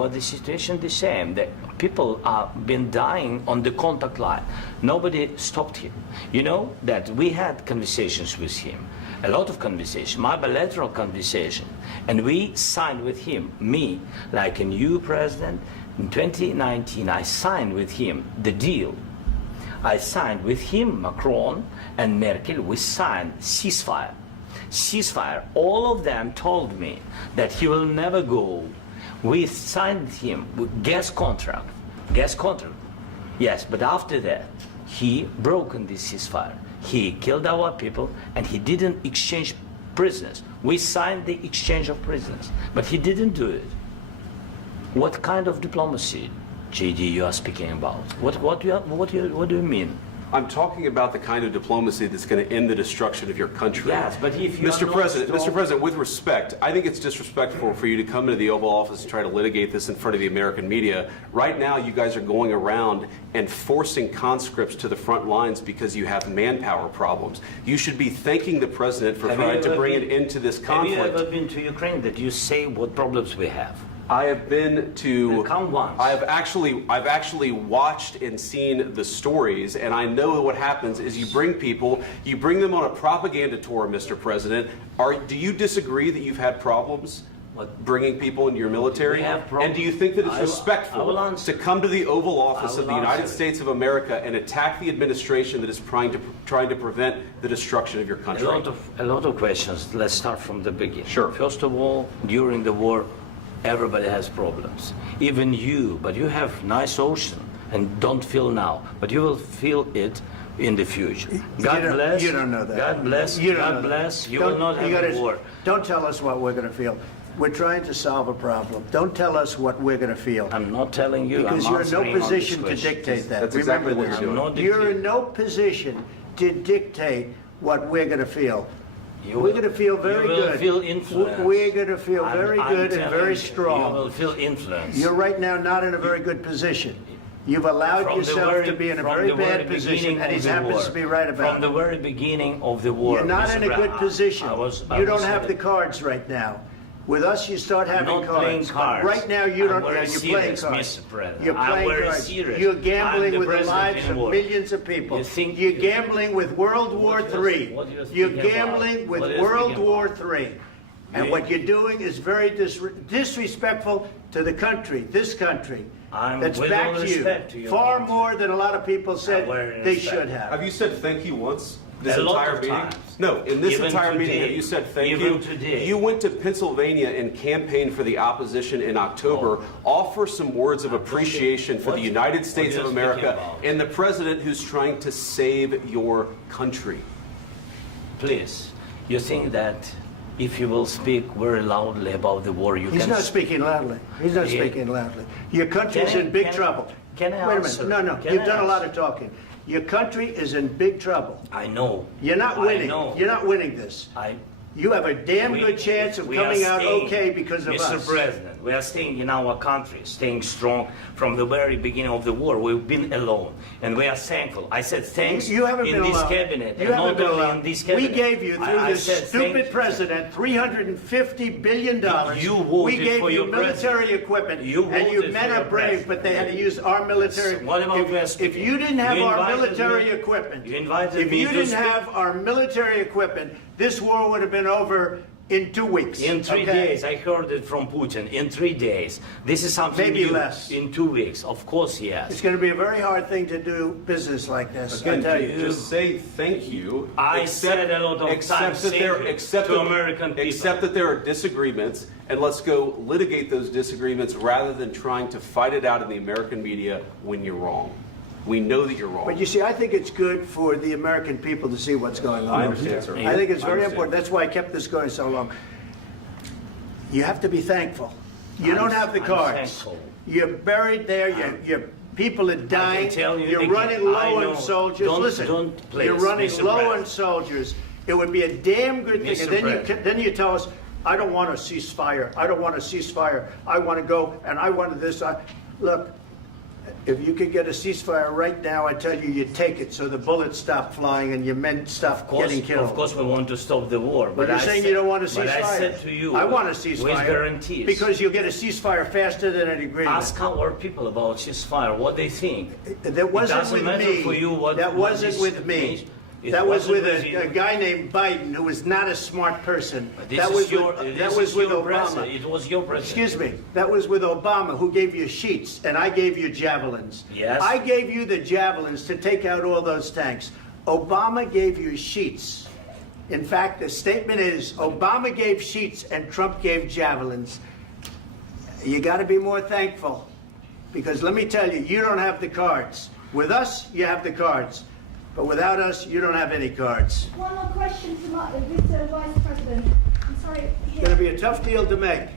But the situation the same. The people have been dying on the contact line. Nobody stopped him. You know that we had conversations with him, a lot of conversations, my bilateral conversation, and we signed with him, me, like a new president. In 2019, I signed with him the deal. I signed with him, Macron and Merkel, we signed ceasefire. Ceasefire. All of them told me that he will never go. We signed him with gas contract. Yes, but after that, he broken this ceasefire. He killed our people and he didn't exchange prisoners. We signed the exchange of prisoners, but he didn't do it. What kind of diplomacy, JD, you are speaking about? What do you mean? I'm talking about the kind of diplomacy that's going to end the destruction of your country. Yes, but if you Mr. President, with respect, I think it's disrespectful for you to come into the Oval Office and try to litigate this in front of the American media. Right now, you guys are going around and forcing conscripts to the front lines because you have manpower problems. You should be thanking the President for trying to bring an end to this conflict. Have you ever been to Ukraine that you say what problems we have? I have been to. Come once. I've actually watched and seen the stories, and I know what happens is you bring people, you bring them on a propaganda tour, Mr. President. Do you disagree that you've had problems bringing people into your military? And do you think that it's respectful to come to the Oval Office of the United States of America and attack the administration that is trying to prevent the destruction of your country? A lot of questions. Let's start from the beginning. Sure. First of all, during the war, everybody has problems, even you, but you have nice ocean and don't feel now, but you will feel it in the future. God bless. You don't know that. God bless. God bless. You will not have a war. Don't tell us what we're going to feel. We're trying to solve a problem. Don't tell us what we're going to feel. I'm not telling you. Because you're in no position to dictate that. That's exactly Remember what this. You're in no position to dictate what we're going to feel. We're going to feel very good. You will feel influenced. We're going to feel very good and very strong. You will feel influenced. You're right now not in a very good position. You've allowed yourself to be in a very bad position, and he happens to be right about it. From the very beginning of the war. You're not in a good position. You don't have the cards right now. With us, you start having cards. Right now, you don't. You're playing cards. You're playing cards. You're gambling with the lives of millions of people. You're gambling with World War III. You're gambling with World War III. And what you're doing is very disrespectful to the country, this country, that's backed you far more than a lot of people said they should have. Have you said thank you once? This entire meeting? No, in this entire meeting, have you said thank you? You went to Pennsylvania and campaigned for the opposition in October. Offer some words of appreciation for the United States of America and the president who's trying to save your country. Please, you think that if you will speak very loudly about the war, He's not speaking loudly. He's not speaking loudly. Your country is in big trouble. Can I answer? Wait a minute. No. You've done a lot of talking. Your country is in big trouble. I know. You're not winning. You're not winning this. You have a damn good chance of coming out okay because of us. Mr. President, we are staying in our country, staying strong from the very beginning of the war. We've been alone, and we are thankful. I said thanks you haven't in been this alone. cabinet, you and haven't not been only alone. in this cabinet. We gave you, through this stupid president, $350 billion. You voted we gave for you your military president. equipment, You and you voted men for are your brave, president. but they had to use our military. What about if you didn't have our military equipment, if you didn't have our military equipment, this war would have been over in 2 weeks. In 3 days, I heard it from Putin. In 3 days, this is something maybe new. less. In 2 weeks, of course, yes. It's going to be a very hard thing to do business like this. Again, I tell you. just say thank you. I said a lot of times to American people. Accept that there are disagreements, and let's go litigate those disagreements rather than trying to fight it out in the American media when you're wrong. We know that you're wrong. But you see, I think it's good for the American people to see what's going on. I understand, sir. I think it's very important. That's why I kept this going so long. You have to be thankful. You don't have the cards. Thankful. You're buried there. Your people are dying. You're running low on soldiers. Listen, you're running low on soldiers. It would be a damn good thing. And then you tell us, I don't want a ceasefire. I don't want a ceasefire. I want to go and I want this. Look, If you could get a ceasefire right now, I tell you, you take it so the bullets stop flying and your men stop getting killed. Of course, we want to stop the war. But you're saying you don't want a ceasefire. But I said to you, I want a ceasefire. With guarantees. Because you'll get a ceasefire faster than an agreement. Ask our people about ceasefire, what they think. That wasn't with me. For you what, that wasn't with me. That was with a guy named Biden who was not a smart person. That was with Obama. It was your president. Excuse me. That was with Obama, who gave you sheets, and I gave you javelins. Yes. I gave you the javelins to take out all those tanks. Obama gave you sheets. In fact, the statement is Obama gave sheets and Trump gave javelins. You got to be more thankful, because let me tell you, you don't have the cards. With us, you have the cards. But without us, you don't have any cards. One more question to Mr. Vice President. I'm sorry. It's going to be a tough deal to make.